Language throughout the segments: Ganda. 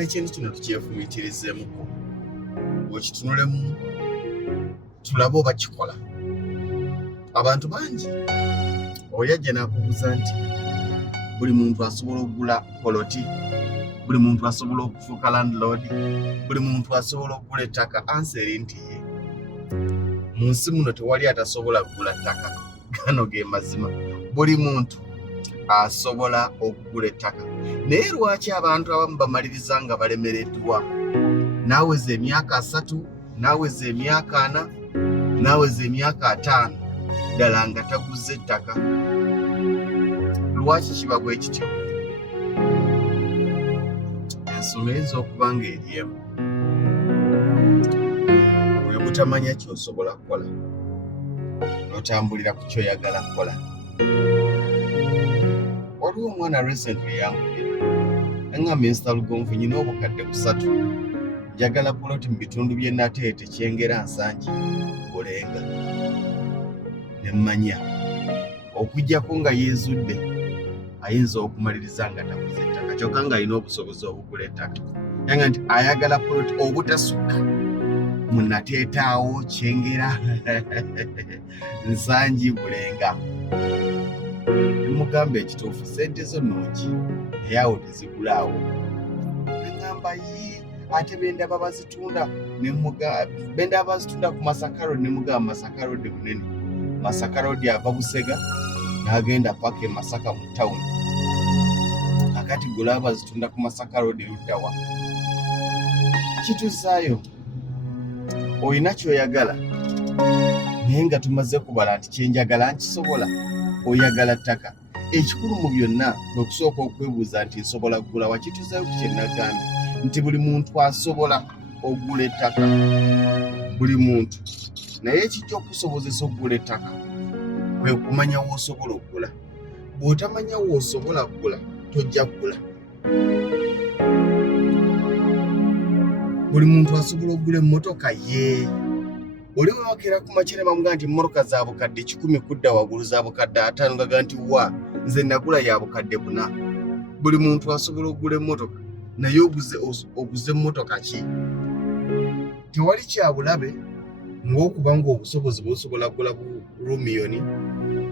njagala ekintu kino tukyefumiitirizeemuko wekitunulemu tulabe oba kikola. Abantu bangi oyajja n'akubuuza nti buli muntu asobola okugula poloti, buli muntu asobola okufuuka landlord, buli muntu asobola okugula ettaka. Anseri nti ye mu nsi muno tewali atasobola kugula ttaka. Gano ge mazima, buli muntu asobola okugula ettaka. Naye lwaki abantu abamu bamaliriza nga balemereddwa? Naaweza emyaka 3, naaweza emyaka 4, naaweza emyaka 5 ddala nga taguze ettaka. Lwaki kiba bwe kityo? Ensonga eyinza okuba nga eryemu. Bwe butamanya ky'osobola kukola n'otambulira ku ky'oyagala kukola. Waliwo omwana recently yankubira eŋŋamba ensita Lugonvu nyina obukadde 3 njagala poloti mu bitundu by'e Nateete, Kyengera, Nsangi, Bulenga. Ne mmanya okuggyako nga yeezudde ayinza okumaliriza nga taguze ettaka kyokka ng'alina obusobozi obugula ettaka. Yanga nti ayagala poloti obutasukka mu Nateete awo, Kyengera, Nsangi, Bulenga. Mugamba ekituufu ssente zo nnungi naye awo tezigulaawo. Nagamba ate bendaba bazitunda bendaba bazitunda ku Masaka Road, ne mugamba Masaka Road bunene. Masaka Road ava Busega n'agenda paka e Masaka mu tawuni. Kakati gula bazitunda ku Masaka Road luddawa. Kituzaayo oyina ky'oyagala naye nga tumaze kubala nti kyenjagala nkisobola. Oyagala ttaka. Ekikulu mu byonna bwe kusooka okwebuuza nti nsobola kugula wa. Kituzaayo ku kyenagambye nti buli muntu asobola okugula ettaka, buli muntu. Naye ekijja okusobozesa okugula ettaka kwe kumanya w'osobola okugula. Bw'otamanya w'osobola kugula tojja kugula. Buli muntu asobola okugula emmotoka ye. Oli wewakera ku makya ne bamugamba nti emmotoka za bukadde 10 kudda waggulu, za bukadde 5, gaga nti wa nze nagula ya bukadde 4. Buli muntu asobola okugula emmotoka, naye oguze emmotoka ki? Tewali kyabulabe ng'okuba ng'obusobozi bw'osobola kugula Rumiyoni,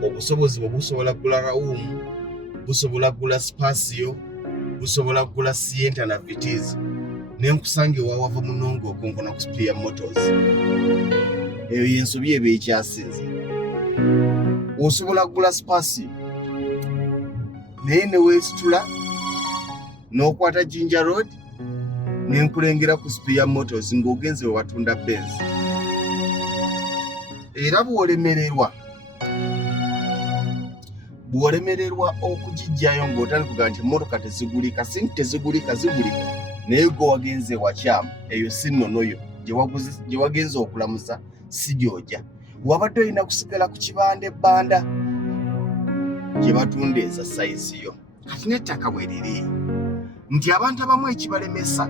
obusobozi bwe busobola kugula Rawumu, busobola kugula Spasio, busobola kugula Sienta na Vitiz. Nenkusange wawava muno ng'okonkona ku Spear Motors. Eyo y'ensobi eba ekyasinze. Osobola kugula Spasio naye ne weesitula n'okwata Jinja Road n'enkulengera ku Spear Motors ng'ogenze we watunda Benz. Era bw'olemererwa okugijjayo ng'otali kugaa nti emmotoka tezigulika, si nti tezigulika, zigulika, naye gwe wagenze wakyamu, eyo si nnonoyo gye wagenze okulamuza si gy'ojja. Wabadde olina kusigala ku kibanda ebbanda gye batunda eza sayizi yo. Kati n'ettaka bwe liri nti abantu abamu ekibalemesa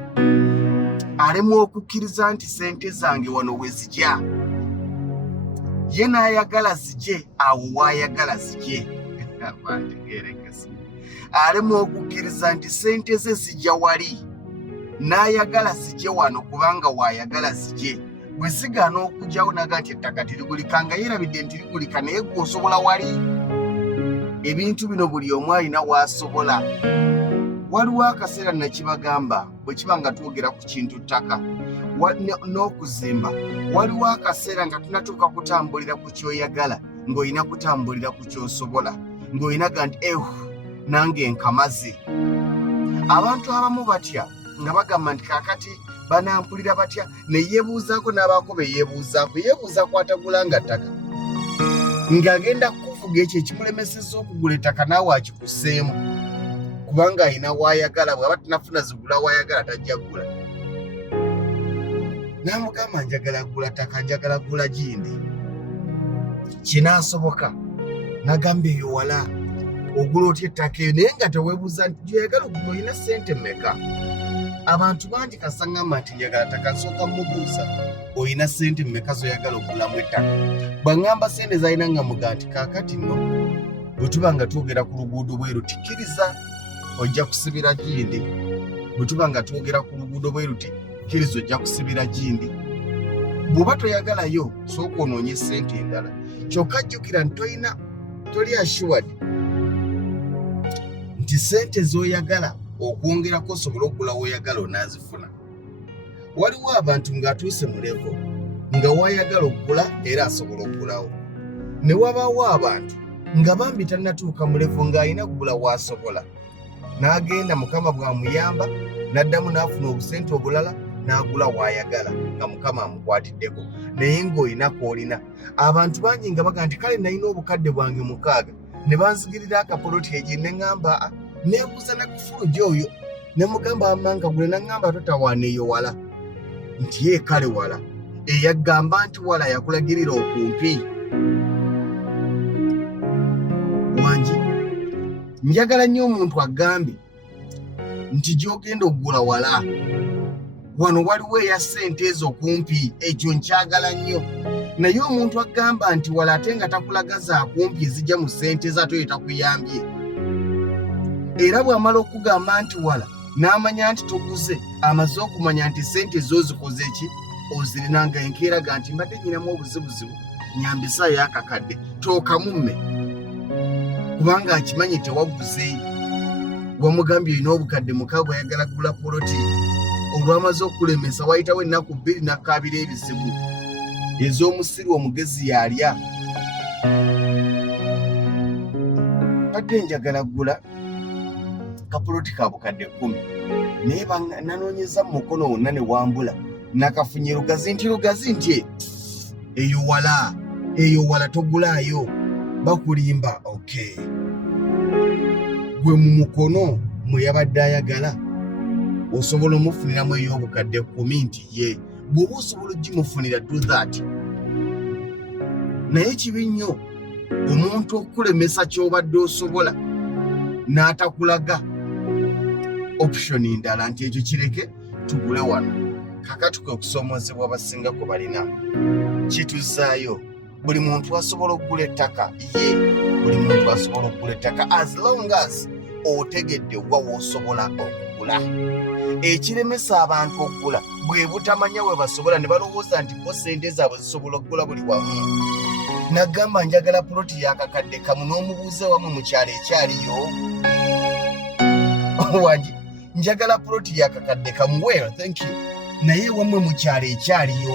alemwa okukkiriza nti ssente zange wano we zijja, ye n'ayagala zijje awo waayagala zijje. Alemwa okukkiriza nti ssente ze zijja wali, n'ayagala zijje wano kubanga waayagala zijje. Bwe zigaana okugyawo naga nti ettaka tirigulika, nga yeerabidde nti ligulika naye gw'osobola wali. Ebintu bino buli omu alina w'asobola. Waliwo akaseera nakibagamba bwe kiba nga twogera ku kintu ttaka n'okuzimba. Waliwo akaseera nga tunatuuka kutambulira ku ky'oyagala, ng'olina kutambulira ku ky'osobola, ng'olinaga nti nange nkamaze. Abantu abamu batya nga bagamba nti kaakati banampulira batya, ne yeebuuzaako n'abaako be yeebuuza kwatagulanga ttaka, ng'agenda kuvuga ekyo ekimulemesezza okugula ettaka naawe akikuseemu kubanga alina waayagala. Bw'aba tanafuna zigula waayagala tajja kugula. N'amugamba njagala kugula ttaka, njagala kugula gindi, kinaasoboka. N'agamba eyo wala ogula otya ettaka eyo, naye nga teweebuuza nti gy'oyagala okugula olina ssente mmeka. Abantu bangi kasangamba nti njagala ttaka, nsooka mubuuza olina ssente mmeka z'oyagala okugulamu ettaka. Bw'aŋŋamba ssente z'alina nga muga nti kaakati nno bwe tuba nga twogera ku luguudo bweru tikkiriza ojja kusibira gindi bwe tuba nga twogera ku luguudo bwe luti kkiriza ojja kusibira gindi. Bw'oba toyagalayo sooka onoonye ssente endala. Kyokka jjukira nti toli assured nti ssente z'oyagala okwongerako osobola okugula w'oyagala onaazifuna. Waliwo abantu ng'atuuse mu levo nga w'ayagala okugula era asobola okugulawo. Ne wabaawo abantu nga bambi tannatuuka mu levo ng'alina kugula w'asobola. N'agenda Mukama bw'amuyamba n'addamu n'afuna obusente obulala n'agula w'ayagala nga Mukama amukwatiddeko. Naye ng'olina k'olina. Abantu bangi nga baga nti kale nalina obukadde bwange 6 ne banzigirira akapoloti egye ne ŋŋamba neebuuza ne kufuluja oyo ne mugamba amanga gule naŋŋamba totawaana eyo wala nti ye kale wala eyagamba nti wala yakulagirira okumpi. Wangi njagala nnyo omuntu agambe nti gy'ogenda okugula wala wano waliwo eya ssente ezo kumpi, ekyo nkyagala nnyo. Naye omuntu agamba nti wala ate nga takulagaza akumpi ezijja mu ssente zato yetakuyambye. Era bw'amala okugamba nti wala n'amanya nti tuguze, amaze okumanya nti ssente zo zikoze ki ozirinanga enkeeraga nti mbadde nyinamu obuzibuzibu nyambisaayo akakadde tookamumme kubanga akimanyi tewaguze. Wamugambye olina obukadde 6 oyagala kugula poloti, olwamaze okulemesa wayitawo ennaku 2 n'akaabira ebizibu ez'omusiru omugezi yalya. Kadde njagala kugula kapoloti ka bukadde 10 naye nanoonyeza mu mukono wonna ne wambula nakafunye lugazi nti eyo wala togulaayo bakulimba. Okay, gwe mu mukono mwe yabadde ayagala osobola omufuniramu ey'obukadde 10 nti ye bw'oba osobola ogimufunira do that. Naye kibi nnyo omuntu okulemesa ky'obadde osobola n'atakulaga optioni ndala nti ekyo kireke tugule wano. Kakati kwe okusoomozebwa abasingako balina kituzaayo. Buli muntu asobola okugula ettaka, buli muntu asobola okugula ettaka as long as otegedde wa w'osobola okugula. Ekiremesa abantu okugula bwe butamanya we basobola ne balowooza nti bo ssente zaabwe zisobola okugula buli wamu. Nagamba njagala poloti y'akakadde kamu n'omubuuza wamu mu kyalo ekyaliyo. Wangi njagala poloti y'akakadde kamu, well thank you, naye wamwe mu kyalo ekyaliyo.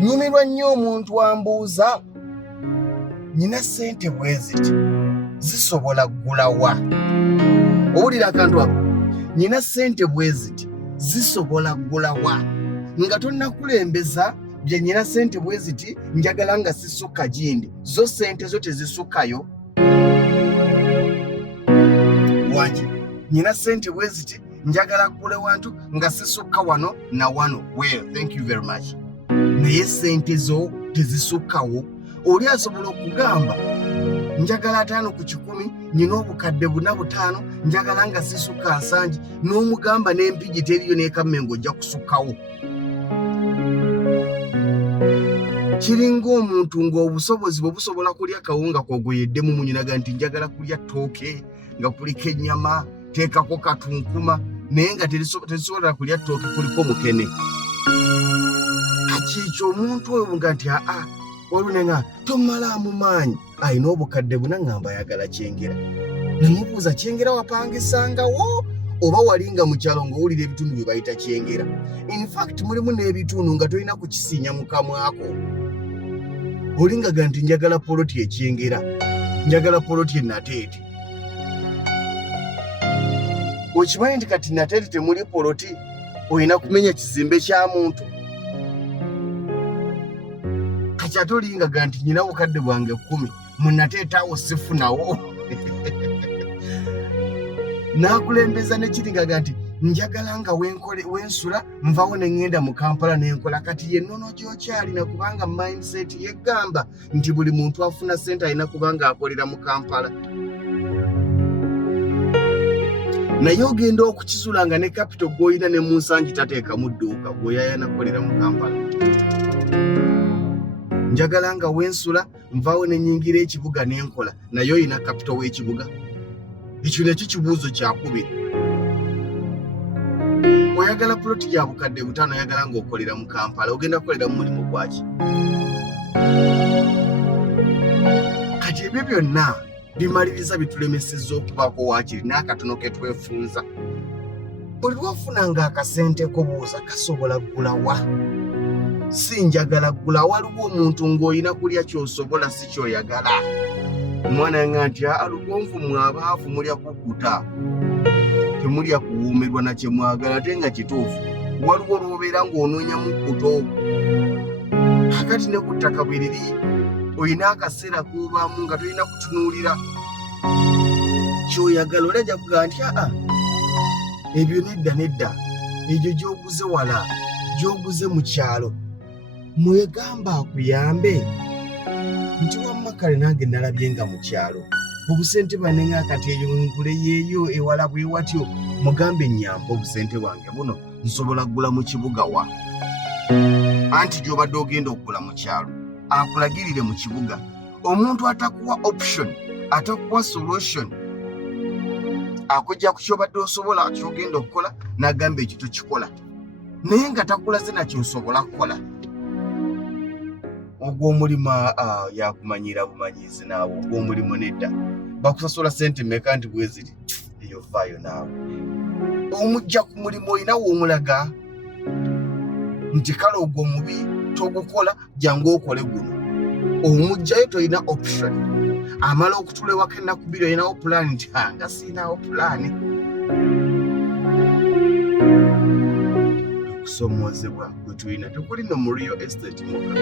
Nyumirwa nnyo omuntu ambuuza nyina ssente bwe ziti zisobola kugula wa? Owulira akantu ako? Nyina ssente bwe ziti zisobola kugula wa? Nga tonnakulembeza bye nyina ssente bwe ziti njagala nga sisukka gindi, zo ssente zo tezisukkayo. Wangi nyina ssente bwe ziti njagala kugule wantu nga sisukka wano na wano. Well thank you very much. Naye ssente zo tezisukkawo. Oli asobola okugamba njagala 5 ku 10 nyina obukadde 4-5 njagala nga sisukka nsangi, n'omugamba n'empigi teriyo n'ekammengo ojja kusukkawo. Kiringa omuntu ng'obusobozi bwe busobola kulya kawunga kogoyeddemu munyinaga nti njagala kulya ttooke nga kuliko ennyama, teekako katunkuma, naye nga terisobola kulya ttooke kuliko mukene. Kakikyo omuntu oyo nga nti olunenga tomalaamu maanyi ayina obukadde 4 ngamba ayagala kyengera. Namubuuza kyengera wapangisangawo oba walinga mu kyalo ng'owulira ebitundu bye bayita kyengera? In fact mulimu n'ebitundu nga tolina kukisiinya mu kamwako. Olingaga nti njagala poloti ekyengera, njagala poloti enateete. Okimanyi nti kati nateete temuli poloti, olina kumenya kizimbe kya muntu. Kati ate olingaga nti nyina obukadde bwange 10 munateetaawo sifunawo. N'akulembeza nekiringaga nti njagala nga wensula nvawo ne ŋŋenda mu Kampala n'enkola. Kati ye nnono gy'okyalina kubanga mindset yeggamba nti buli muntu afuna ssente alina kubanga akolera mu Kampala. Naye ogenda okukizula nga ne capital gw'olina ne mu nsangi tateekamu dduuka gw'oyayanakolera mu Kampala. Njagala nga wensula nvawo ne nnyingira ekibuga n'enkola, naye olina capital w'ekibuga. ekyo nekyo kibuuzo kyakubiri. Oyagala puloti ya bukadde butaano oyagala ng'okolera mu Kampala ogenda kukolera mu mulimu gwaki? Kati ebyo byonna bimaliriza bitulemesezza okubaako waakiri n'akatono ke twefunza. Buli lwofunanga akasente kobuuza kasobola ggulawa? Si njagala ggula, waliwo omuntu ng'olina kulya ky'osobola si ky'oyagala. Omwana yange nti alugonvu mwabaavu mulya kukkuta, temulya kuwuumirwa na kye mwagala ate nga kituufu. Waliwo lw'obeera ng'onoonya mukkuto. Kakati ne ku ttaka bwe liri olina akaseera k'obaamu nga tolina kutunuulira ky'oyagala. Olajja kugaa nti ebyo nedda, egyo gy'oguze wala, gy'oguze mu kyalo, mwegamba akuyambe. Nti wamma kale nange nalabye nga mu kyalo obusente banenga kati eyo ngule yeeyo ewala bwe watyo, mugambe nnyamba obusente bwange buno nsobola kugula mu kibuga wa. Anti gy'obadde ogenda okugula mu kyalo akulagirire mu kibuga. Omuntu atakuwa option, atakuwa solution, akujja ku kyobadde osobola kyogenda okukola n'agamba ekyo tokikola, naye nga takulaze nakyo osobola kukola. Ogw'omulimu yakumanyira bumanyizi naawe, ogw'omulimu nedda bakusasula sente mmeka nti bwe ziri eyo faayo naawe. Omujja ku mulimu olina w'omulaga nti kale ogwo mubi togukola, jangu okole guno. Omujjayo tolina option. Amala okutula ewaka ennaku bbiri olinawo pulaani nti nga siinawo pulaani. Okusomoozebwa kwe tulina tekuli no mu real estate muka,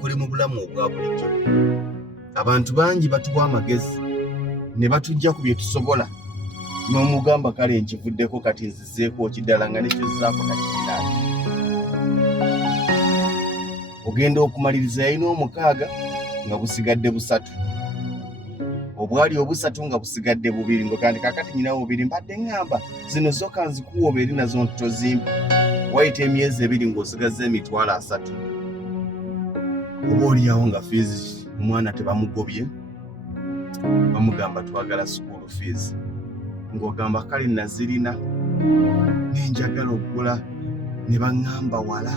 kuli mu bulamu obwa bulijjo. Abantu bangi batuwa amagezi ne batujja ku bye tusobola, n'omugamba kale nkivuddeko kati nzizeeko kiddala nga nekizzaako takiriraani. Ogenda okumaliriza yalina 6 nga busigadde 3, obwali 3 nga busigadde 2, ng'okandi kakati nyinawo 2 mbadde ngamba zino zokka nzikuwa obeeri nazo ntozimbi, wayita emyezi 2 ng'osigaze emitwalo 3. Oba oliyawo nga fees omwana tebamugobye, bamugamba twagala school fees, ng'ogamba kale nazirina nenjagala okugula, ne baŋŋamba wala.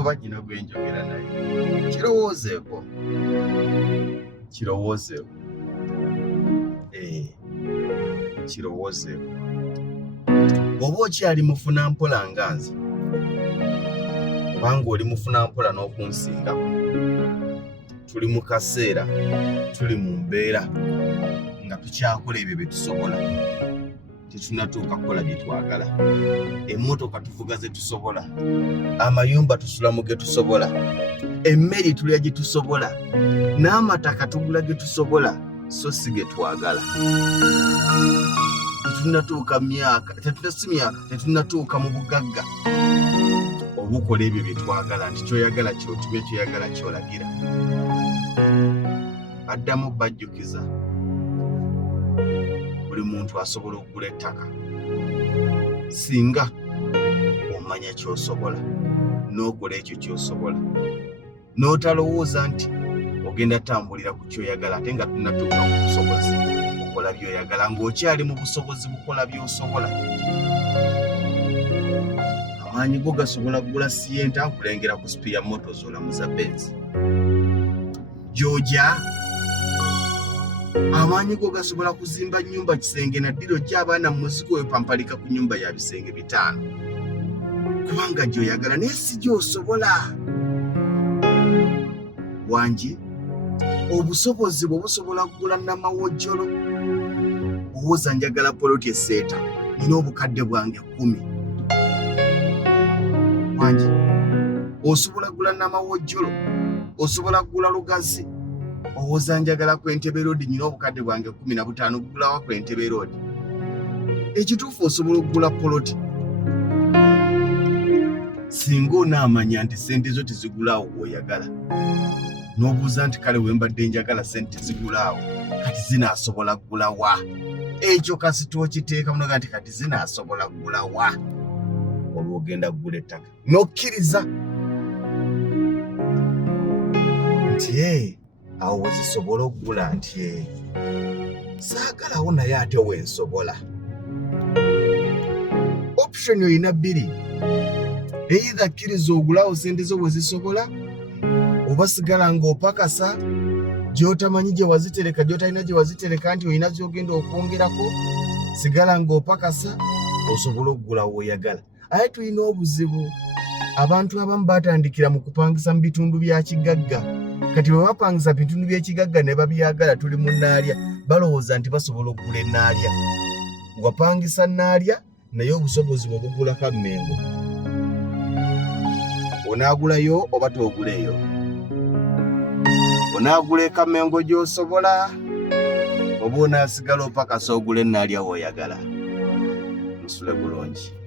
Oba gino gwe njogera naye kirowoozeeko. Kirowoozeeko. Oba okyali mufuna mpola nga nze, kubanga oli mufuna mpola n'okunsingako, tuli mu kaseera, tuli mu mbeera nga tukyakola ebyo bye tusobola, tetunnatuuka kukola bye twagala. Emmotoka tuvuga ze tusobola, amayumba tusulamu ge tusobola, emmere tulya gye tusobola, n'amataka tugula ge tusobola, so si ge twagala. Tetunnatuuka mu bugagga obukola ebyo bye twagala, nti kyoyagala kyotumye, kyoyagala kyolagira. Baddamu bajjukiza buli muntu asobola okugula ettaka singa omanya ky'osobola n'okola ekyo ky'osobola, n'otalowooza nti ogenda tambulira ku kyoyagala ate nga tunnatuuka ku busobozi okola by'oyagala, ng'okyali mu busobozi bukola by'osobola. Amaanyi go gasobola kugula siyenta nkulengera ku sipiya moto z'olamuza Benz gy'ojja. Amaanyi go gasobola kuzimba nnyumba kisenge na ddiro gy'abaana mu muzigo we pampalika ku nnyumba ya bisenge 5, kubanga gy'oyagala naye si gy'osobola. Wangi obusobozi bwe busobola kugula namawojjolo. Owooza njagala poloti eseeta nina obukadde bwange 10. Wangi osobola kugula namawojjolo, osobola kugula lugazi. Owooza njagala ku Entebbe Road nina obukadde bwange 15 gugulawa ku Entebbe Road. Ekituufu osobola okugula poloti singa onaamanya nti sente zo tezigulaawo bw'oyagala, n'obuuza nti kale we mbadde njagala sente zigulaawo kati zinaasobola kugulawa? Ekyo kasita okiteeka munoga nti kati zinaasobola kugulawa? Olwo ogenda kugula ettaka n'okkiriza nti awo wezisobola okugula nti saagalawo naye ate wensobola. Option olina bbiri, either kkiriza ogulawo sente zo bwezisobola, oba sigala ng'opakasa gy'otamanyi gye wazitereka, gy'otalina gye wazitereka nti olina gy'ogenda okwongerako, sigala ng'opakasa osobole okugulawo oyagala. Aye tulina obuzibu, abantu abamu batandikira mu kupangisa mu bitundu bya kigagga, kati bwe bapangisa bitundu by'ekigagga ne babyagala tuli mu Naalya, balowooza nti basobola okugula Naalya. Wapangisa Naalya naye obusobozi bwe bugulako Mmengo. Onaagulayo oba tooguleyo? Onaagula eka Mmengo gy'osobola oba onaasigala opakasa ogule Naalya w'oyagala? Musule bulungi.